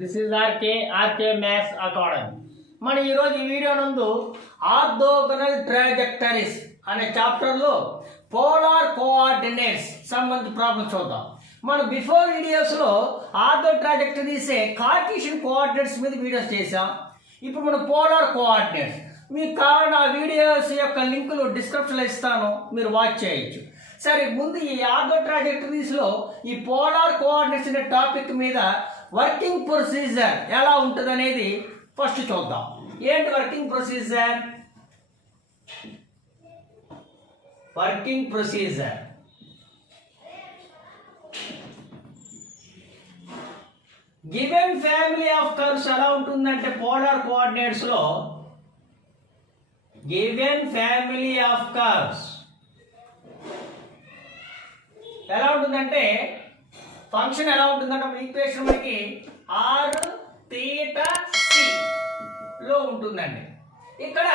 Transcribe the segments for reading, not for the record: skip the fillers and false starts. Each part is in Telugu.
This is RK maths academy. మన ఈరోజు ఈ వీడియో నందు ఆర్థోగోనల్ ట్రాజెక్టరీస్ అనే చాప్టర్లో పోలార్ కోఆర్డినేట్స్ సంబంధించిన ప్రాబ్లం చూద్దాం. మనం బిఫోర్ వీడియోస్లో ఆర్థో ట్రాజెక్టరీసే కార్టీషియన్ కోఆర్డినేట్స్ మీద వీడియోస్ చేసాం. ఇప్పుడు మనం పోలార్ కోఆర్డినేట్స్ మీకు కావాలని ఆ వీడియోస్ యొక్క లింకులు డిస్క్రిప్షన్లో ఇస్తాను, మీరు వాచ్ చేయొచ్చు. సరే, ముందు ఈ ఆర్థో ట్రాజెక్టరీస్లో ఈ పోలార్ కోఆర్డినేట్స్ అనే టాపిక్ మీద వర్కింగ్ ప్రొసీజర్ ఎలా ఉంటుంది అనేది ఫస్ట్ చూద్దాం. ఏంటి working procedure? Working procedure given family of curves ఎలా ఉంటుందంటే పోలార్ కోఆర్డినేట్స్ లో గివెన్ ఫ్యామిలీ ఆఫ్ కర్వ్స్ ఎలా ఉంటుందంటే ఫంక్షన్ ఎలా ఉంటుందంటే ఈక్వేషన్ మనకి ఆర్ తీటా సి లో ఉంటుందండి. ఇక్కడ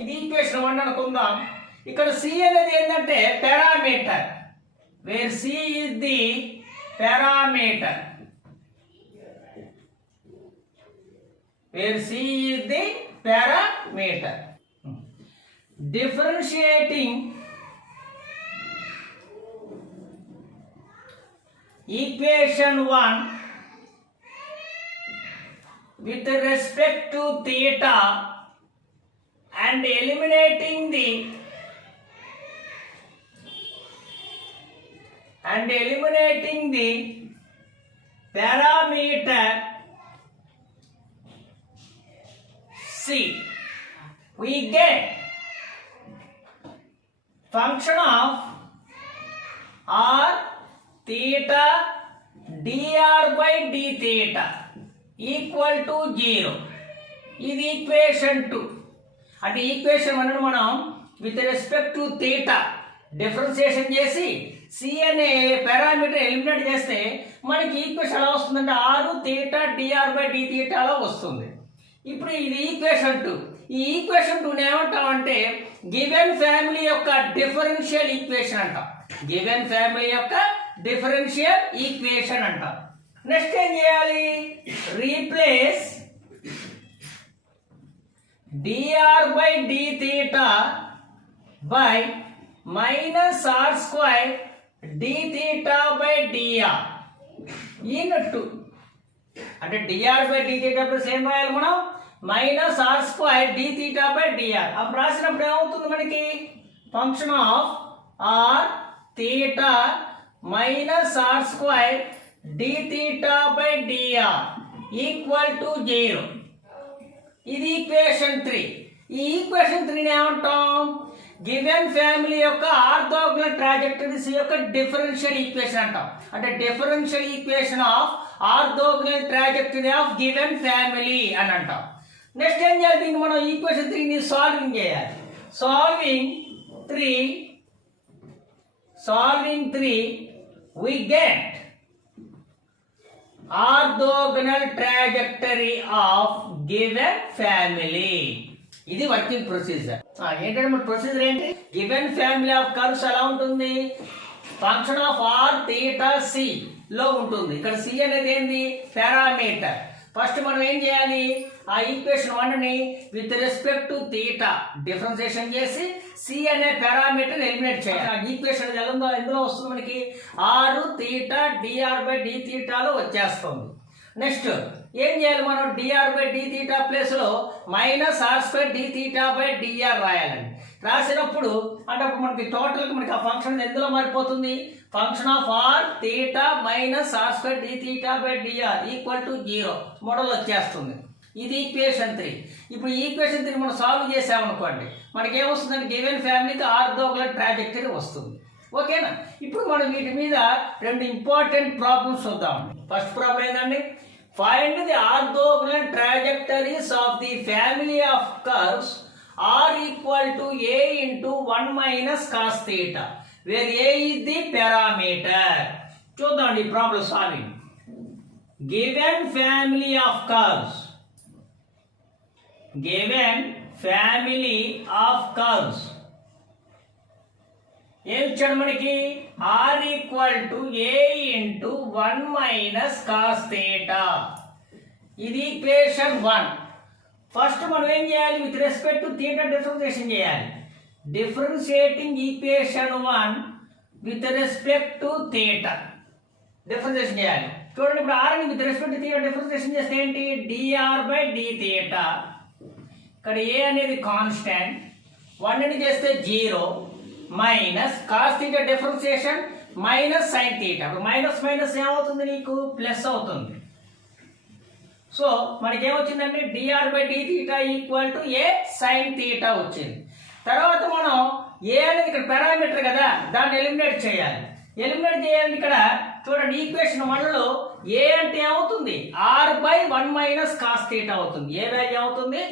ఇది ఈక్వేషన్ 1 అనుకుందాం. ఇక్కడ సి అనేది ఏంటంటే parameter, where C is the parameter, where C is the parameter. Differentiating equation 1 with respect to theta and eliminating the parameter C, we get function of r theta dr by d theta equal to 0. ఇది ఈక్వేషన్ 2. అంటే ఈక్వేషన్ 1 మనం with respect to theta differentiation చేసి సి అనే పారామీటర్ ఎలిమినేట్ చేస్తే మనకి ఈక్వేషన్ ఎలా వస్తుందంటే r theta dr by d theta అలా వస్తుంది. ఇప్పుడు ఇది ఈక్వేషన్ 2. ఈ ఈక్వేషన్ 2 ఏమంటామంటే గివెన్ ఫ్యామిలీ యొక్క డిఫరెన్షియల్ ఈక్వేషన్ అంటాం. గివెన్ ఫ్యామిలీ యొక్క డిఫరెన్షియల్ ఈక్వేషన్ అంటాం. నెక్స్ట్ ఏం చేయాలి? Replace dr by d theta by minus r square d theta by dr ఈనట్టు అంటే dr by d theta plus ఏం రాయాలి మనం? Minus r square d theta by dr. అప్పుడు రాసినప్పుడు ఏమవుతుంది మనకి? Function of r theta minus r square d theta by DR equal to 0. ఇది ఈక్వేషన్ 3. ఈ ఈక్వేషన్ 3 ఏమంటాం? గివెన్ ఫ్యామిలీ యొక్క ఆర్థోగోనల్ ట్రాజెక్టరీస్ యొక్క డిఫరెన్షియల్ ఈక్వేషన్ అంటాం. అంటే differential equation of orthogonal trajectory of given family అని అంటాం. నెక్స్ట్ ఏం చేయాలి? దీన్ని మనం ఈక్వేషన్ 3ని సాల్వింగ్ చేయాలి. Solving 3 we get orthogonal trajectory of given family. ఇది వర్కింగ్ ప్రొసీజర్. ఏంటంటే మన ప్రొసీజర్ ఏంటి? గివెన్ ఫ్యామిలీ ఆఫ్ కర్వ్స్ ఎలా ఉంటుంది? Function of r theta C లో ఉంటుంది. ఇక్కడ సి అనేది ఏంది? పారామీటర్. ఫస్ట్ మనం ఏం చేయాలి? ఆ ఈక్వేషన్ 1ని with respect to theta differentiation చేసి సి అనే పారామీటర్ ఎలిమినేట్ చేయాలి. ఆ ఈక్వేషన్ ఎందులో వస్తుంది మనకి? R theta d r by d థీటాలో వచ్చేస్తుంది. నెక్స్ట్ ఏం చేయాలి? మనం d r by d theta place లో minus r square d theta by d r రాయాలండి. రాసినప్పుడు అంటే మనకి టోటల్ మనకి ఆ ఫంక్షన్ ఎందులో మారిపోతుంది? Function of r theta minus r square d theta by DR equal to 0 model వచ్చేస్తుంది. ఇది ఈక్వేషన్ 3. ఇప్పుడు ఈక్వేషన్ 3 మనం సాల్వ్ చేసామనుకోండి, మనకి ఏమొస్తుందంటే గివెన్ ఫ్యామిలీకి ఆర్థోగోనల్ ట్రాజెక్టరీ వస్తుంది. ఓకేనా? ఇప్పుడు మనం వీటి మీద 2 ఇంపార్టెంట్ ప్రాబ్లమ్స్ చూద్దామండి. ఫస్ట్ ప్రాబ్లం ఏంటండి? Find the orthogonal trajectories of the family of curves r equal to a into 1 minus cos theta where a is the parameter. చూద్దామండి ఈ problem solving. Given family of curves ఏం ఇచ్చాడు మనకి? r equal to a into 1 minus cos theta. ఇది ఈక్వేషన్ 1. ఫస్ట్ మనం ఏం చేయాలి, with respect to theta differentiation చేయాలి. Differentiating equation 1 with respect to theta differentiation చేయాలి. చూడండి, ఇప్పుడు r ని with respect to theta differentiation చేస్తే ఏంటి, dr/d θ. ఇక్కడ a అనేది కాన్స్టాంట్, 1 ని చేస్తే 0 minus cos theta differentiation minus sine theta. ఇప్పుడు మైనస్ మైనస్ ఏమవుతుంది, నీకు ప్లస్ అవుతుంది. సో మనకి ఏమొచ్చిందంటే dr/d θ equal to a sin θ వచ్చింది. తర్వాత మనం a అనేది ఇక్కడ పారామీటర్ కదా, దాన్ని ఎలిమినేట్ చేయాలి. ఎలిమినేట్ చేయాలి ఇక్కడ చూడండి, ఈక్వేషన్ 1లో a అంటే ఏమవుతుంది, r/1 మైనస్ కాస్ θ అవుతుంది. ఏ వాల్యూ అవుతుంది,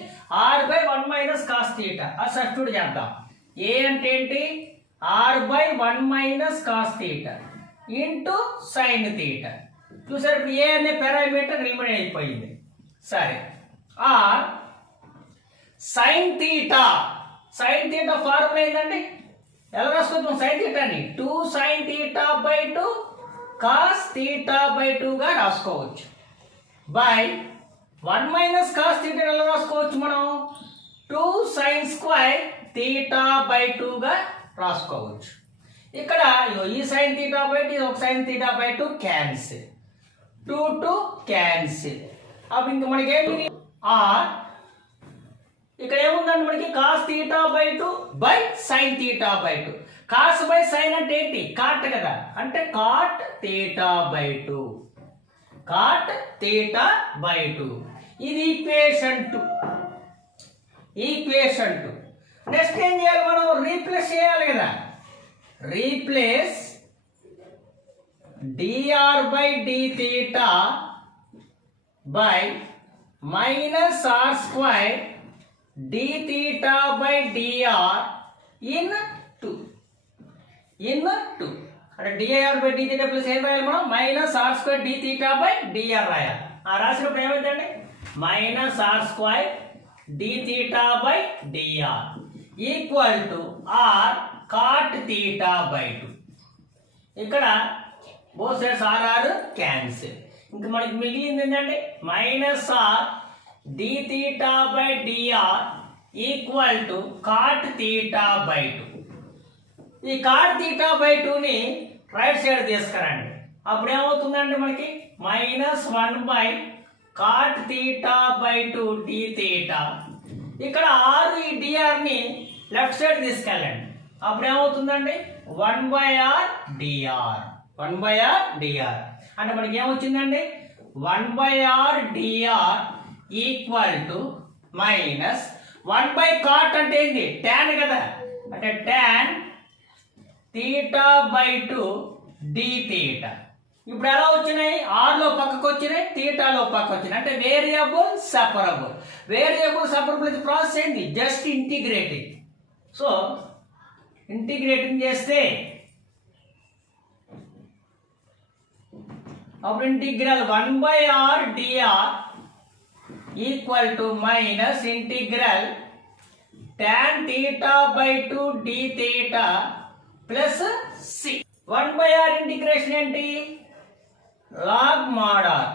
r/1 మైనస్ కాస్ θ. అది సబ్స్టిట్యూట్ చేద్దాం. a అంటే ఏంటి, r/1 minus cos θ into sine θ. చూసారు, ఇప్పుడు ఏ అనే పారామీటర్ ఎలిమినేట్ అయిపోయింది. సరే, r sine theta. Sine theta formula ఏంటండి, ఎలా రాసుకుంటాం సైన్ థీటాని, 2 sin θ/2 కాస్ θ/2 గా రాసుకోవచ్చు. బై 1 మైనస్ కాస్ θ ఎలా రాసుకోవచ్చు మనం, 2 sin స్క్వేర్ θ/2 గా రాసుకోవచ్చు. ఇక్కడ ఈ sin θ/2 ఒక sin θ/2 క్యాన్సిల్, 2 క్యాన్సిల్. అప్పుడు ఇంక మనకి ఏంటి, ఆర్ ఇక్కడ ఏముందండి మనకి cos θ/2 by sine θ/2. Cos by sine అంటే ఏంటి, కాట్ కదా, అంటే కాట్ θ/2, కాట్ θ/2. ఇది ఈక్వేషన్ 2. ఈక్వేషన్ 2. నెక్స్ట్ ఏం చేయాలి, మనం రీప్లేస్ చేయాలి కదా. Replace dr/d θ by minus r square d theta by dr in 2. అంటే dr/d θ ప్లస్ ఏం రాయాలి మనం, minus r square d theta by dr రాయాలి. ఆ రాసినప్పుడు ఏమైందండి, minus r square d theta by dr equal to r cot θ/2. ఇక్కడ బోత్ సైడ్స్ r క్యాన్సిల్. ఇంకా మనకి మిగిలింది ఏంటంటే minus r d theta by DR equal to cot θ/2. ఈ కాట్ θ/2ని రైట్ సైడ్ తీసుకురండి. అప్పుడు ఏమవుతుందండి మనకి minus 1 by cot θ/2 d theta. ఇక్కడ ఆర్ ఈ డిఆర్ని లెఫ్ట్ సైడ్ తీసుకెళ్ళండి. అప్పుడు ఏమవుతుందండి 1 by r d r. 1 by r DR అంటే మనకి ఏమొచ్చిందండి 1 by r DR equal to minus 1 by cot అంటే ఏంటి టాన్ కదా, అంటే టాన్ θ/2 డి థీటా. ఇప్పుడు ఎలా వచ్చినాయి, ఆర్లో పక్కకు వచ్చినాయి, థీటాలో పక్కకు వచ్చినాయి. అంటే వేరియబుల్ సెపరబుల్. వేరియబుల్ సెపరబుల్ ఇది ప్రాసెస్ ఏంటి, జస్ట్ ఇంటిగ్రేటింగ్. సో ఇంటిగ్రేటింగ్ చేస్తే అప్పుడు integral 1 by r DR equal to minus integral tan θ/2 d theta plus c. 1 by r integration ఏంటి, log mod r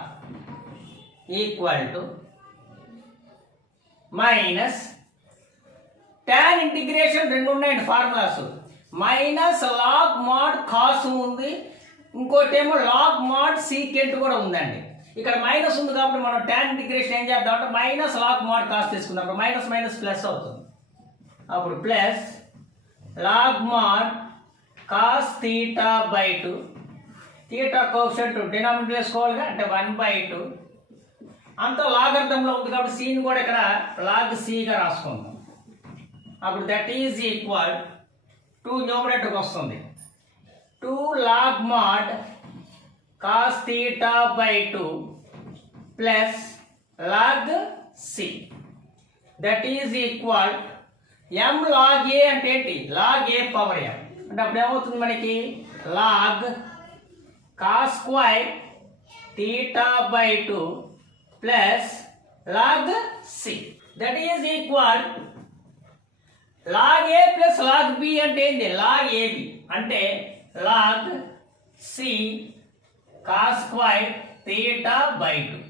equal to minus tan integration రెండు ఉన్నాయండి formulas, minus log mod cos ఉంది, ఇంకోటి ఏమో లాగ్ మాడ్ సీకెంట్ కూడా ఉందండి. ఇక్కడ మైనస్ ఉంది కాబట్టి మనం tan ఇంటిగ్రేషన్ ఏం చేద్దాం అంటే మైనస్ లాగ్ మాడ్ కాస్ తీసుకుందాం. మైనస్ మైనస్ ప్లస్ అవుతుంది. అప్పుడు plus log mod cos θ/2, theta coefficient denominator వేసుకోవాలిగా, అంటే 1/2 అంతా లాగర్థంలో ఉంది కాబట్టి సీని కూడా ఇక్కడ లాగ్ సిగా రాసుకుందాం. అప్పుడు దట్ ఈజ్ ఈక్వల్ టు న్యూమరేటర్కి వస్తుంది 2 log mod cos θ/2 plus log c. That is equal m log a అంటే ఏంటి, లాగ్ ఏ పవర్ m. అంటే అప్పుడు ఏమవుతుంది మనకి log cos square θ/2 plus log c. That is equal log a plus log b అంటే ఏంటి, లాగ్ ఏబి అంటే log c cos square θ/2.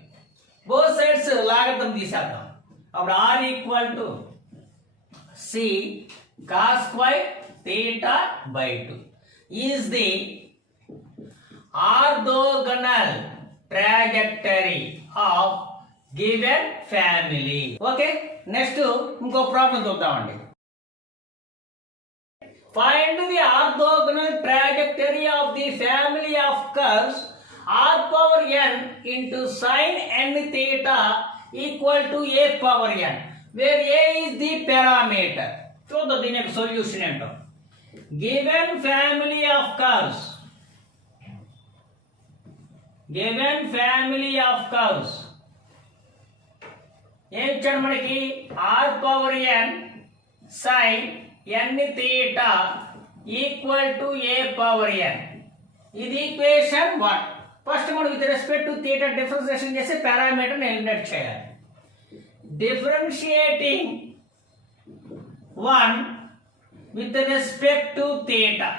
Both sides logarithm తీసేద్దాం. అప్పుడు r equal to c cos square theta by 2 is the orthogonal trajectory of given family. Okay, next ఇంకో ప్రాబ్లం చూద్దామండి. Find the orthogonal trajectory of the family of curves r power n into sin n theta equal to a power n, where a is the parameter. చూద్దాం దీని యొక్క సొల్యూషన్ ఏంటో. Given family of curves, given family of curves ఏం ఇచ్చాడు మనకి? r power n sin n theta equal to a power n. ఇది ఈక్వేషన్ 1. ఫస్ట్ మనం with respect to theta differentiation చేసి పారామీటర్ని ఎలిమినేట్ చేయాలి. Differentiating 1 with respect to theta.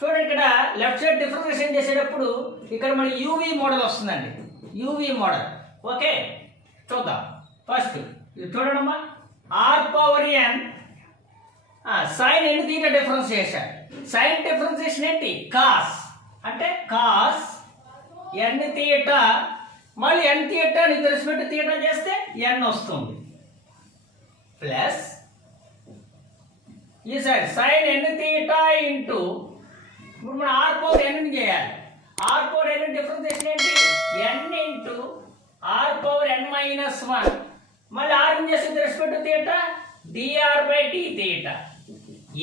చూడండి, ఇక్కడ లెఫ్ట్ సైడ్ డిఫరెన్షియేషన్ చేసేటప్పుడు ఇక్కడ మన యూవీ మోడల్ వస్తుందండి. UV model. ఓకే, చూద్దాం. ఫస్ట్ ఇది చూడమ్మా, r power n sine n theta differentiation. Sine differentiation ఏంటి? కాస్. అంటే కాస్ ఎన్ తీటా, మళ్ళీ n theta with respect to theta చేస్తే ఎన్ వస్తుంది. ప్లస్ ఈ side sign n theta into, ఇప్పుడు మనం ఆర్ పవర్ ఎన్ చేయాలి. ఆర్ పవర్ ఎన్ డిఫరెన్షియేషన్ ఏంటి? N into r power n minus 1, మళ్ళీ ఆర్ చేసి with respect to theta dr by d theta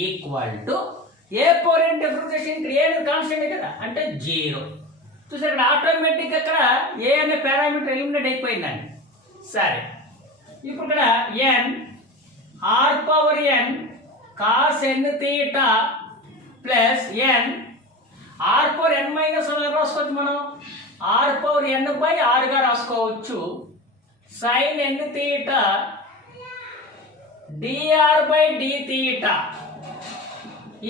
equal to a power n differentiation. ఇక్కడ ఏ అనేది కాన్స్టెంట్ కదా, అంటే 0. చూసారు, ఇక్కడ ఆటోమేటిక్ అక్కడ ఏ అనే పారామీటర్ ఎలిమినేట్ అయిపోయిందండి. సరే, ఇప్పుడు ఇక్కడ n r power n cos n theta plus n r power n minus 1 రాసుకోవచ్చు. మనం ఆర్ పవర్ ఎన్ బై ఆర్గా రాసుకోవచ్చు. Sine n theta dr by d theta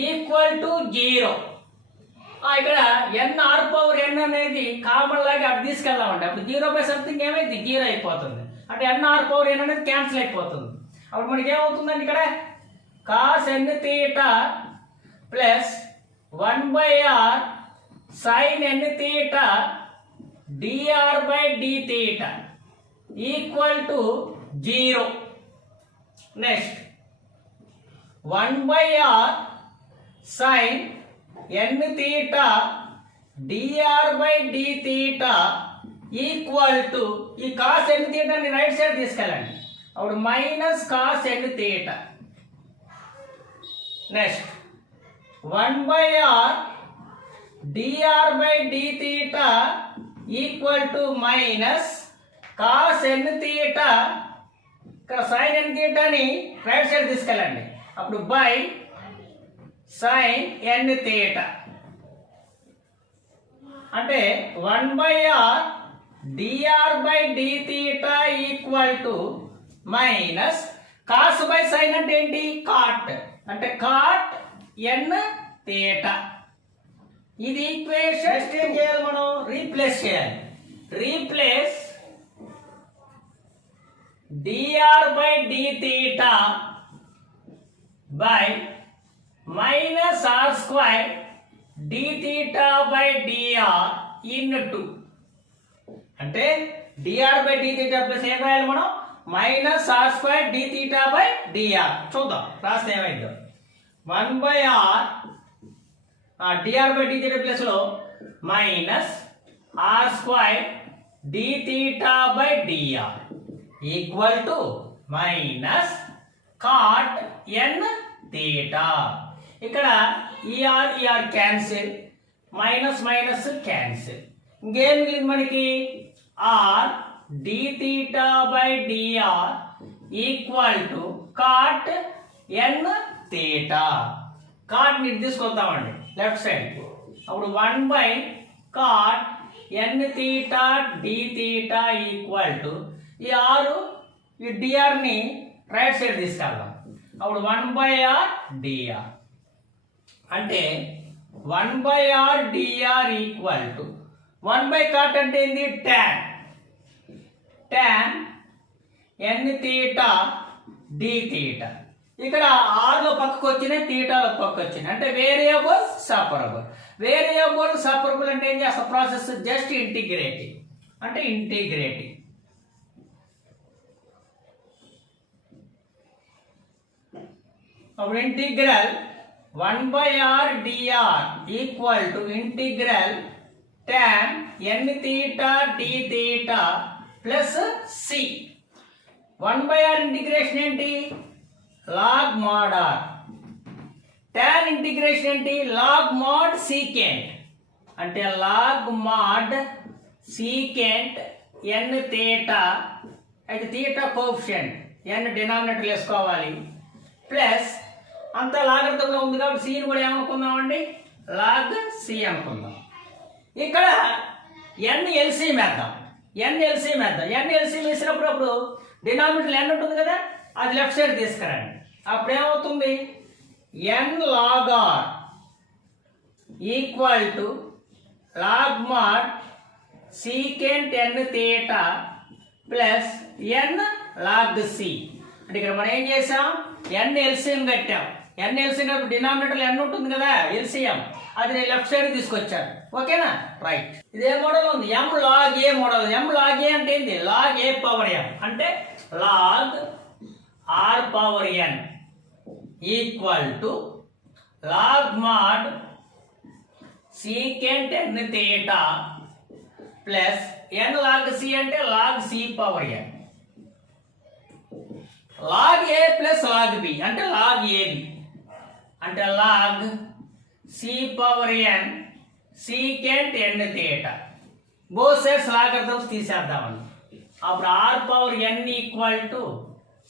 equal to 0. ఇక్కడ ఎన్ ఆర్ పవర్ ఎన్ అనేది కామన్ లాగా అటు తీసుకెళ్దామండి. అప్పుడు 0 బై సంథింగ్ ఏమైంది? 0 అయిపోతుంది. అంటే ఎన్ ఆర్ పవర్ ఎన్ అనేది క్యాన్సిల్ అయిపోతుంది. అప్పుడు మనకి ఏమవుతుందండి? ఇక్కడ cos n theta plus 1 by r sine n theta dr by d theta equal to 0. Next 1 by r sine n theta dr by d theta equal to, ఈ కాస్ ఎన్ తీటాని రైట్ సైడ్ తీసుకెళ్ళండి. అప్పుడు minus cos n theta. Next 1 by r dr by d theta equal to minus cos n theta, ఇక్కడ సైన్ ఎన్ తీటాని రైట్ సైడ్ తీసుకెళ్ళండి. అప్పుడు బై సైన్ ఎన్ తీటా. అంటే 1 by r dr by d theta equal to minus cos by sine అంటే ఏంటి? కాట్. అంటే కాట్ ఎన్ తీటా. ఇది ఈక్వేషన్. నెక్స్ట్ ఏం చేయాలి? మనం రీప్లేస్ చేయాలి. Replace dr by d theta by minus r square d theta by dr in 2. అంటే dr by d theta plus ఏం రాయాలి మనం? Minus r square d theta by dr. చూద్దాం రాస్తే ఏమైందో. 1 by r dr by d theta plus లో minus r square d theta by dr equal to minus cot n theta. ఇక్కడ ఈఆర్ క్యాన్సిల్, మైనస్ మైనస్ క్యాన్సిల్. ఇంకేం మిగిలింది మనకి? R d theta by DR equal to cot n theta. Cot ని తీసుకొద్దామండి లెఫ్ట్ సైడ్. అప్పుడు 1 by cot n theta d theta equal to, ఈ ఆరు ఈ డిఆర్ ని రైట్ సైడ్ తీసుకెళ్దాం. అప్పుడు 1 బై ఆర్ డిఆర్ అంటే 1 by r DR equal to 1 by cot అంటే ఏంది? tan. tan n theta d theta. ఇక్కడ r లో పక్కకు వచ్చినాయి, తీటాలో పక్కకు వచ్చినాయి, అంటే వేరియబుల్ సపరబుల్. వేరియబుల్ సపరబుల్ అంటే ఏం చేస్తాం? ప్రాసెస్ జస్ట్ ఇంటిగ్రేటింగ్, అంటే ఇంటిగ్రేటింగ్. అప్పుడు integral 1/r dr equal to integral tan n theta d theta plus c. 1/r integration ఏంటి? log mod r. tan integration ఏంటి? log mod secant, అంటే log mod secant n theta, అయితే theta కోఎఫిషియంట్ n డినామినేటర్ వేసుకోవాలి, ప్లస్ అంతా లాగరిథంలో ఉంది కాబట్టి c ని కూడా ఏమనుకుందామండి? log c అనుకుందాం. ఇక్కడ n LCM వేద్దాం. n LCM వేసినప్పుడు అప్పుడు డినామినేటర్ n ఉంటుంది కదా, అది లెఫ్ట్ సైడ్ తీసుకురండి. అప్పుడు ఏమవుతుంది? n log r equal to log mod secant n theta plus n log c. అంటే ఇక్కడ మనం ఏం చేసాం? n LCM కట్టాం. n LCM డినామినేటర్ n ఉంటుంది కదా, LCM, అది నేను లెఫ్ట్ సైడ్ తీసుకొచ్చాను. ఓకేనా? రైట్. ఇదే మోడల్ ఉంది, m log a model. m log a అంటే ఏంటి? log a పవర్ m, అంటే log r power n equal to log mod secant n theta plus n log c, అంటే log c power n. log a plus log b, అంటే log ab, అంటే log c power n secant n theta. Both sides logarithms తీసేద్దామని. అప్పుడు r power n equal to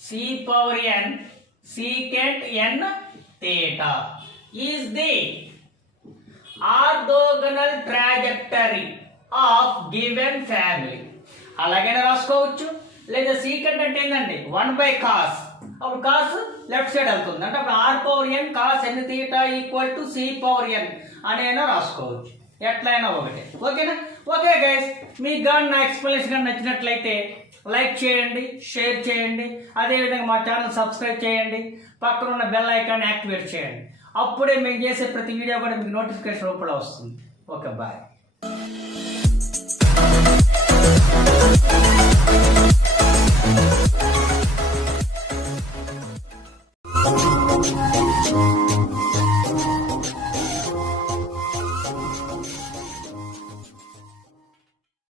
c power n secant n theta is the orthogonal trajectory of given family. అలాగైనా రాసుకోవచ్చు, లేదా secant అంటే ఏంటండి? 1/cos. అప్పుడు కాస్ లెఫ్ట్ సైడ్ వెళ్తుంది, అంటే అప్పుడు r power n cos n theta equal to c power n అనైనా రాసుకోవచ్చు, ఎట్లయినా ఒకటే. ఓకేనా? ఓకే గైస్, మీకు కానీ నా ఎక్స్ప్లెనేషన్ కానీ నచ్చినట్లయితే లైక్ చేయండి, షేర్ చేయండి, అదేవిధంగా మా ఛానల్ సబ్స్క్రైబ్ చేయండి, పక్కన ఉన్న బెల్ ఐకాన్ యాక్టివేట్ చేయండి. అప్పుడే మేము చేసే ప్రతి వీడియో కూడా మీకు నోటిఫికేషన్ రూపంలో వస్తుంది. Okay, bye.